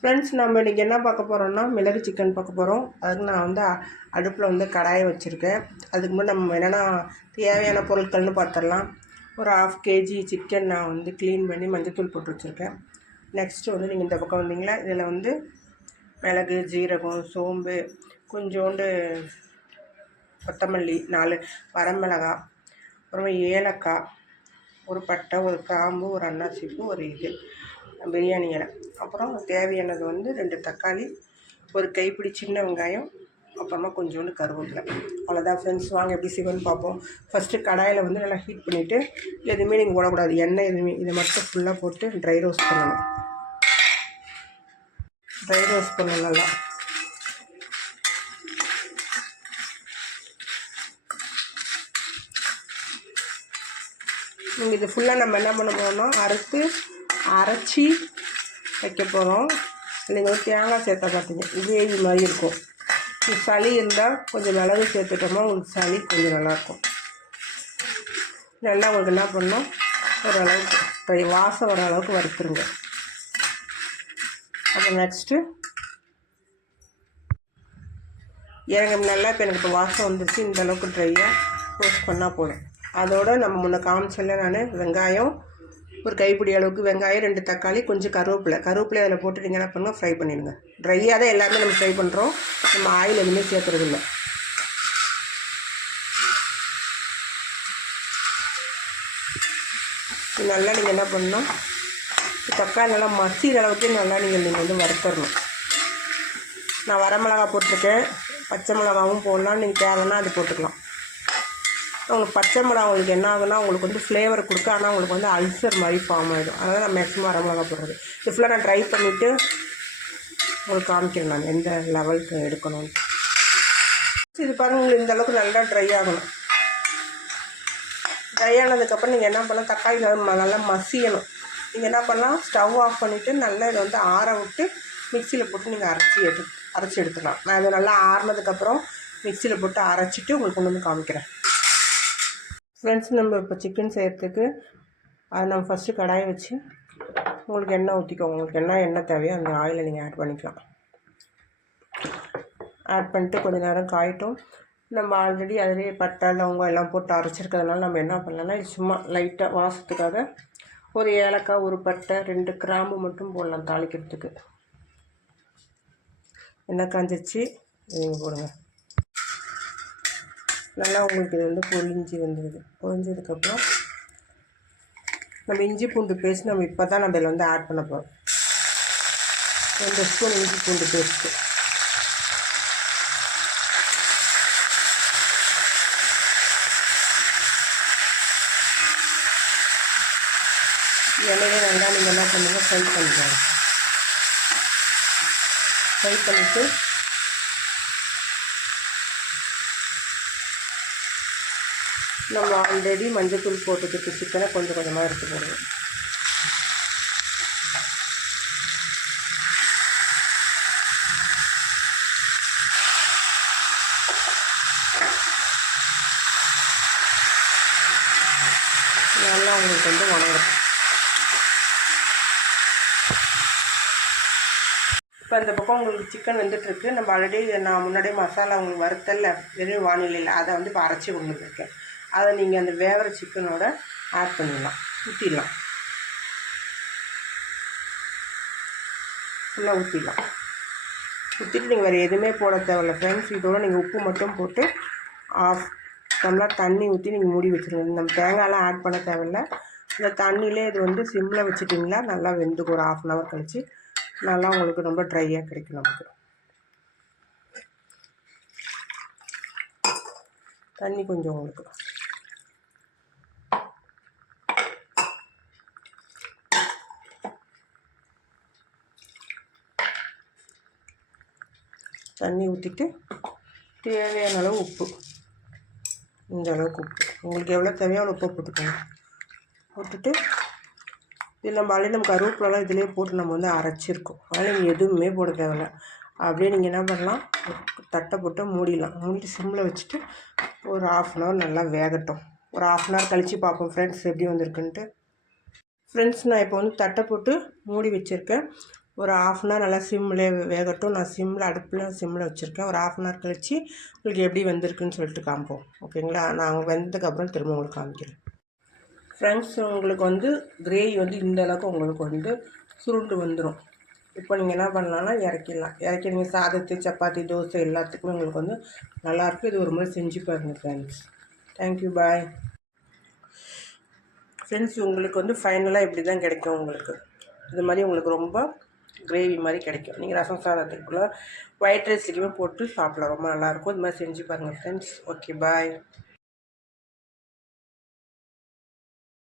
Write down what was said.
Friends, நம்ம இன்றைக்கி என்ன பார்க்க போகிறோம்னா மிளகு சிக்கன் பார்க்க போகிறோம். அதுக்கு நான் வந்து அடுப்பில் வந்து கடாயை வச்சுருக்கேன். அதுக்கு முன்னாடி நம்ம என்னென்னா தேவையான பொருட்கள்னு பார்த்துடலாம். ஒரு 1/2 kg சிக்கன் நான் வந்து க்ளீன் பண்ணி மஞ்சத்தூள் போட்டு வச்சுருக்கேன். நெக்ஸ்ட்டு வந்து நீங்கள் இந்த பக்கம் வந்தீங்களா, இதில் வந்து மிளகு, ஜீரகம், சோம்பு, கொஞ்சோண்டு கொத்தமல்லி, 4 வரமிளகாய், அப்புறமா ஏலக்காய், ஒரு பட்டை, ஒரு கிராம்பு, ஒரு அன்னாசிப்பூ, ஒரு பிரியாணி இலை, அப்புறம் தேவையானது வந்து 2 தக்காளி, ஒரு கைப்பிடி சின்ன வெங்காயம், அப்புறமா கொஞ்சோண்டு கருவேப்பிலை. அவ்வளோதான் ஃப்ரெண்ட்ஸ். வாங்க எப்படி செய்வோன்னு பார்ப்போம். ஃபஸ்ட்டு கடாயில் வந்து நல்லா ஹீட் பண்ணிவிட்டு எதுவுமே நீங்கள் போடக்கூடாது, எண்ணெய் எதுவுமே, இதை மட்டும் ஃபுல்லாக போட்டு ட்ரை ரோஸ்ட் பண்ணணும். ட்ரை ரோஸ்ட் பண்ணணும் நல்லா. நீங்கள் இது ஃபுல்லாக நம்ம என்ன பண்ண போகிறோம்னா அரைச்சி வைக்க போகிறோம். நீங்கள் வந்து தேங்காய் சேர்த்தா பார்த்தீங்க கிரேவி மாதிரி இருக்கும். சளி இருந்தால் கொஞ்சம் மிளகு சேர்த்துட்டோம்னா உங்களுக்கு சளி கொஞ்சம் நல்லாயிருக்கும். நல்லா உங்களுக்கு என்ன பண்ணணும், ஓரளவுக்கு வாசம் வர அளவுக்கு வறுத்துருங்க. அப்புறம் நெக்ஸ்ட்டு நல்லா இப்போ எனக்கு இப்போ வாசம் வந்துருச்சு. இந்த அளவுக்கு ட்ரையாக ரோஸ்ட் பண்ணால் போதும். அதோடு நம்ம முன்ன காமிச்சல நான் வெங்காயம், ஒரு கைப்பிடி அளவுக்கு வெங்காயம், 2 தக்காளி, கொஞ்சம் கருவேப்பிலை அதில் போட்டு நீங்கள் என்ன பண்ணுங்கள், ஃப்ரை பண்ணிடுங்க. ட்ரையாக தான் எல்லாமே நம்ம ஃப்ரை பண்ணுறோம், நம்ம ஆயில் எதுவுமே சேர்க்குறதில்ல. நல்லா நீங்கள் என்ன பண்ணணும், தக்காளி நல்லா மசிகிற அளவுக்கு நல்லா நீங்கள் வந்து வறுத்தரணும். நான் வரமிளகா போட்டிருக்கேன், பச்சை மிளகாவும் போடலாம், நீங்கள் தேவைன்னா அது போட்டுக்கலாம். உங்களுக்கு பச்சை மிளகா உங்களுக்கு என்ன ஆகுனா உங்களுக்கு வந்து ஃப்ளேவர் கொடுக்க, ஆனால் உங்களுக்கு வந்து அல்சர் மாதிரி ஃபார்ம் ஆகிடும். அதனால் நான் மேக்ஸிமம் வரமிளகா போடுறது. இது ஃபுல்லாக நான் ட்ரை பண்ணிவிட்டு உங்களுக்கு காமிக்கிறேன் நான் எந்த லெவலுக்கு எடுக்கணும்னு. இது பாருங்கள், உங்களுக்கு இந்த அளவுக்கு நல்லா ட்ரை ஆகணும். ட்ரை ஆனதுக்கப்புறம் நீங்கள் என்ன பண்ணலாம், தக்காளி நல்லா மசியணும். நீங்கள் என்ன பண்ணலாம், ஸ்டவ் ஆஃப் பண்ணிவிட்டு நல்லா இதை வந்து ஆற விட்டு மிக்சியில் போட்டு நீங்கள் அரைச்சி எடுத்துக்கலாம். நான் இதை நல்லா ஆறினதுக்கப்புறம் மிக்சியில் போட்டு அரைச்சிட்டு உங்களுக்கு கொண்டு வந்து காமிக்கிறேன். ஃப்ரெண்ட்ஸ், நம்ம இப்போ சிக்கன் செய்கிறதுக்கு அதை நம்ம ஃபஸ்ட்டு கடாயை வச்சு உங்களுக்கு எண்ணெய் ஊற்றிக்கோங்க. உங்களுக்கு எண்ணெய் தேவையோ அந்த ஆயிலை நீங்கள் ஆட் பண்ணிக்கலாம். ஆட் பண்ணிட்டு கொஞ்சம் நேரம் காயட்டும். நம்ம ஆல்ரெடி அதிலே பட்டை, லவங்கம் எல்லாம் போட்டு அரைச்சிருக்கிறதுனால நம்ம என்ன பண்ணலாம்னா, இது சும்மா லைட்டாக வாசத்துக்காக ஒரு ஏலக்காய், ஒரு பட்டை, 2 கிராம்பு மட்டும் போடலாம் தாளிக்கிறதுக்கு. எண்ணெய் காஞ்சிச்சு, நீங்கள் போடுங்க. நல்லா உங்களுக்கு இது வந்து பொரிஞ்சிருது. பொரிஞ்சதுக்கப்புறம் நம்ம இஞ்சி பூண்டு பேஸ்ட் நம்ம இப்போ தான் நம்ம இதில் வந்து ஆட் பண்ண போகிறோம். 2 ஸ்பூன் இஞ்சி பூண்டு பேஸ்ட்டு. எண்ணெயிலே நல்லா நீங்கள் என்ன பண்ணுங்கள், ஃப்ரை பண்ணிக்கலாம். ஃப்ரை பண்ணிவிட்டு நம்ம ஆல்ரெடி மஞ்சத்தூள் போட்டுக்கிட்டு சிக்கனை கொஞ்சம் கொஞ்சமாக எடுத்து போடுவோம். நல்லா உங்களுக்கு வந்து வணங்கும். இப்போ இந்த பக்கம் உங்களுக்கு சிக்கன் வெந்துட்டுருக்கு. நம்ம ஆல்ரெடி நான் முன்னாடியே மசாலா உங்களுக்கு வறுத்தல வெறும் வானிலையில் அதை வந்து இப்போ அரைச்சி கொண்டு வந்துருக்கேன். அதை நீங்கள் அந்த வேகிற சிக்கனோட ஆட் பண்ணிடலாம், ஊற்றிடலாம். ஃபுல்லாக ஊற்றிடலாம். ஊற்றிட்டு நீங்கள் வேறு எதுவுமே போட தேவையில்ல ஃப்ரெண்ட்ஸ். இதோடு நீங்கள் உப்பு மட்டும் போட்டு 1/2 டம்ளர் தண்ணி ஊற்றி நீங்கள் மூடி வச்சுருங்க. நம்ம தேங்காயெலாம் ஆட் பண்ண தேவையில்ல. இந்த தண்ணியிலே இது வந்து சிம்மில் வச்சுட்டிங்களா நல்லா வெந்துக்கும். ஒரு 1/2 hour கழிச்சு நல்லா உங்களுக்கு ரொம்ப ட்ரையாக கிடைக்கும். நமக்கு தண்ணி கொஞ்சம் உங்களுக்கு தண்ணி ஊற்றிட்டு தேவையான அளவு உப்பு, இந்த அளவுக்கு உப்பு உங்களுக்கு எவ்வளோ தேவையோ அவ்வளோ உப்பு போட்டுக்கோங்க. போட்டுட்டு இது நம்ம கருவேப்பிலலாம் இதிலே போட்டு நம்ம வந்து அரைச்சிருக்கோம். அதனால் நீங்கள் எதுவுமே போட தேவையில்ல. அப்படியே நீங்கள் என்ன பண்ணலாம், தட்டை போட்டு மூடிடலாம். மூடிட்டு சிம்மில் வச்சுட்டு ஒரு 1/2 hour நல்லா வேகட்டும். ஒரு 1/2 hour கழித்து பார்ப்போம் ஃப்ரெண்ட்ஸ் எப்படி வந்திருக்குன்ட்டு. ஃப்ரெண்ட்ஸ், நான் இப்போ வந்து தட்டை போட்டு மூடி வச்சுருக்கேன். ஒரு ½ அன் ஹவர் நல்லா சிம்மில் வேகட்டும். நான் சிம்மில் வச்சுருக்கேன். ஒரு ½ அன் ஹவர் கழித்து உங்களுக்கு எப்படி வந்திருக்குன்னு சொல்லிட்டு காமிப்போம். ஓகேங்களா? நான் வெந்ததுக்கப்புறம் திரும்ப உங்களுக்கு காமிக்கிறேன். ஃப்ரெண்ட்ஸ், உங்களுக்கு வந்து கிரேவி வந்து இந்த அளவுக்கு உங்களுக்கு வந்து சுருண்டு வந்துடும். இப்போ நீங்கள் என்ன பண்ணலான்னா இறக்கிடலாம். இறக்கி நீங்கள் சாதத்து, சப்பாத்தி, தோசை எல்லாத்துக்குமே உங்களுக்கு வந்து நல்லாயிருக்கும். இது ஒரு முறை செஞ்சு பாருங்கள் ஃப்ரெண்ட்ஸ். தேங்க்யூ, பாய். ஃப்ரெண்ட்ஸ், உங்களுக்கு வந்து ஃபைனலாக இப்படி தான் கிடைக்கும். உங்களுக்கு இது மாதிரி உங்களுக்கு ரொம்ப கிரேவி மாதிரி கிடைக்கும். நீங்கள் ரசம் சாதத்துக்குள்ளே ஒயிட் ரைஸ்லையுமே போட்டு சாப்பிடலாம். ரொம்ப நல்லாயிருக்கும். இது மாதிரி செஞ்சு பாருங்கள் ஃப்ரெண்ட்ஸ். ஓகே, பாய்.